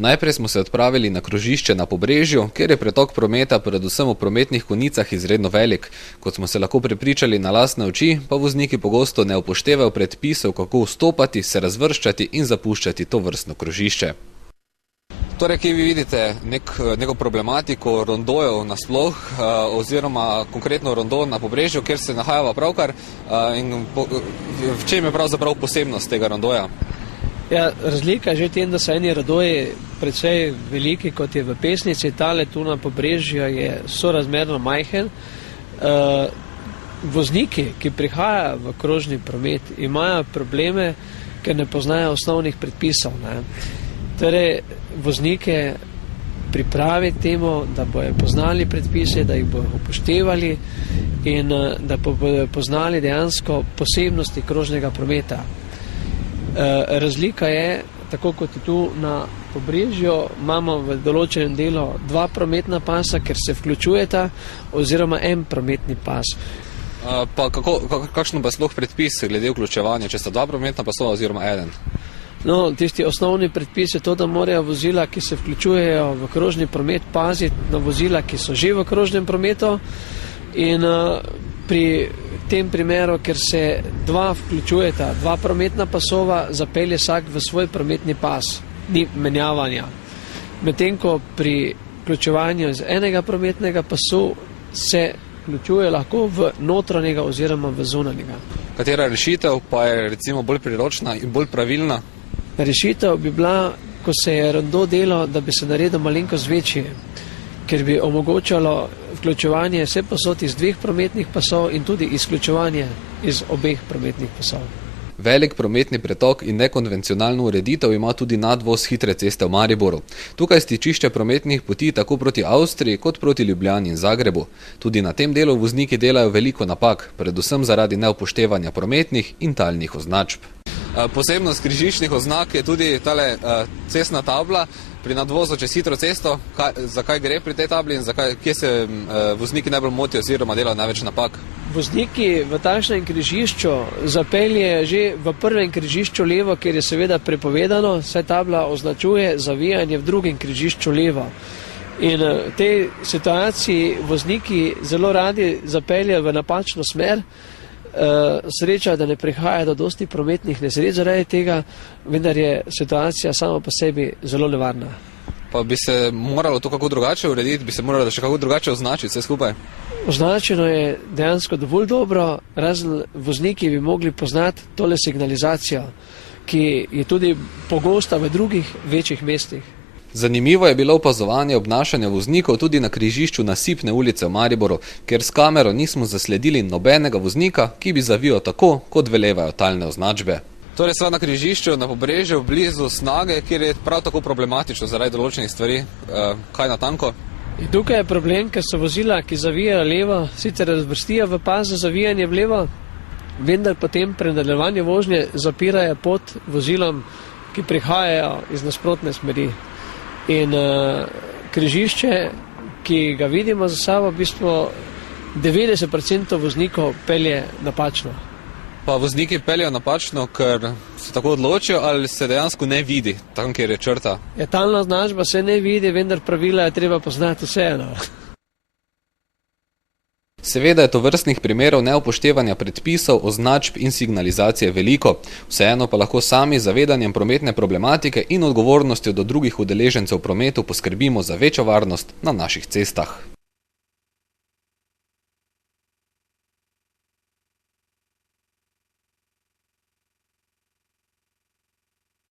Najprej smo se odpravili na krožišče na Pobrežju, kjer je pretok prometa predvsem v prometnih konicah izredno velik. Kot smo se lahko prepričali na lastne oči, pa vozniki pogosto ne upoštevajo predpisov, kako vstopati, se razvrščati in zapuščati to vrstno krožišče. Torej, kje vi vidite neko problematiko rondojev nasploh, oziroma konkretno rondo na Pobrežju, kjer se nahajava pravkar, in v čem je pravzaprav posebnost tega rondoja? Ja, razlika je že v tem, da so eni rodoji precej veliki, kot je v Pesnici, tale tu na Pobrežju je sorazmerno majhen. Vozniki, ki prihajajo v krožni promet, imajo probleme, ker ne poznajo osnovnih predpisov. Torej, voznike pripraviti temu, da bojo poznali predpise, da jih bojo upoštevali in da bojo poznali dejansko posebnosti krožnega prometa. Razlika je, tako kot je tu na Pobrežju, imamo v določenem delu dva prometna pasa, ker se vključujeta, oziroma en prometni pas. Kakšno pa sploh predpis glede vključevanja, če sta dva prometna pasova oziroma eden? No, tisti osnovni predpis je to, da morajo vozila, ki se vključujejo v krožni promet, paziti na vozila, ki so že v krožnem prometu, in pri tem primeru, ker se dva vključujeta, dva prometna pasova, zapelje vsak v svoj prometni pas, ni menjavanja. Medtem ko pri vključevanju iz enega prometnega pasu se vključuje lahko v notranjega oziroma v zunanjega. Katera rešitev pa je recimo bolj priročna in bolj pravilna? Rešitev bi bila, ko se je rondo delo, da bi se naredil malenkost večji, ker bi omogočalo vključevanje vse posod iz dveh prometnih pasov in tudi izključevanje iz obeh prometnih pasov. Velik prometni pretok in nekonvencionalno ureditev ima tudi nadvoz hitre ceste v Mariboru. Tukaj stičišče prometnih poti tako proti Avstriji kot proti Ljubljani in Zagrebu. Tudi na tem delu vozniki delajo veliko napak, predvsem zaradi neupoštevanja prometnih in talnih označb. Posebnost križiščnih oznak je tudi tale cestna tabla pri nadvozu čez hitro cesto. Zakaj gre pri tej tabli in kje se vozniki najbolj motijo oziroma delajo največ napak? Vozniki v takšnem križišču zapeljejo že v prvem križišču levo, kjer je seveda prepovedano, saj tabla označuje zavijanje v drugem križišču levo. In v tej situaciji vozniki zelo radi zapeljejo v napačno smer. Sreča, da ne prihaja do dosti prometnih nesreč zaradi tega, vendar je situacija sama po sebi zelo nevarna. Pa bi se moralo to kako drugače urediti, bi se moralo še kako drugače označiti vse skupaj? Označeno je dejansko dovolj dobro, razen vozniki bi mogli poznati tole signalizacijo, ki je tudi pogosta v drugih večjih mestih. Zanimivo je bilo opazovanje obnašanja voznikov tudi na križišču Nasipne ulice v Mariboru, kjer s kamero nismo zasledili nobenega voznika, ki bi zavijal tako, kot velevajo talne označbe. Torej sva na križišču na Pobrežju blizu Snage, kjer je prav tako problematično zaradi določenih stvari. Kaj natanko? Tukaj je problem, ker so vozila, ki zavijajo levo, sicer razvrstijo v pas za zavijanje v levo, vendar potem pri nadaljevanju vožnje zapirajo pot vozilom, ki prihajajo iz nasprotne smeri. In križišče, ki ga vidimo za sabo, v bistvu 90% voznikov pelje napačno. Pa vozniki peljejo napačno, ker se tako odločijo ali se dejansko ne vidi tam, kjer je črta? Talna označba se ne vidi, vendar pravila je treba poznati vseeno. Seveda je tovrstnih primerov neupoštevanja predpisov, označb in signalizacije veliko. Vseeno pa lahko sami z zavedanjem prometne problematike in odgovornostjo do drugih udeležencev v prometu poskrbimo za večjo varnost na naših cestah.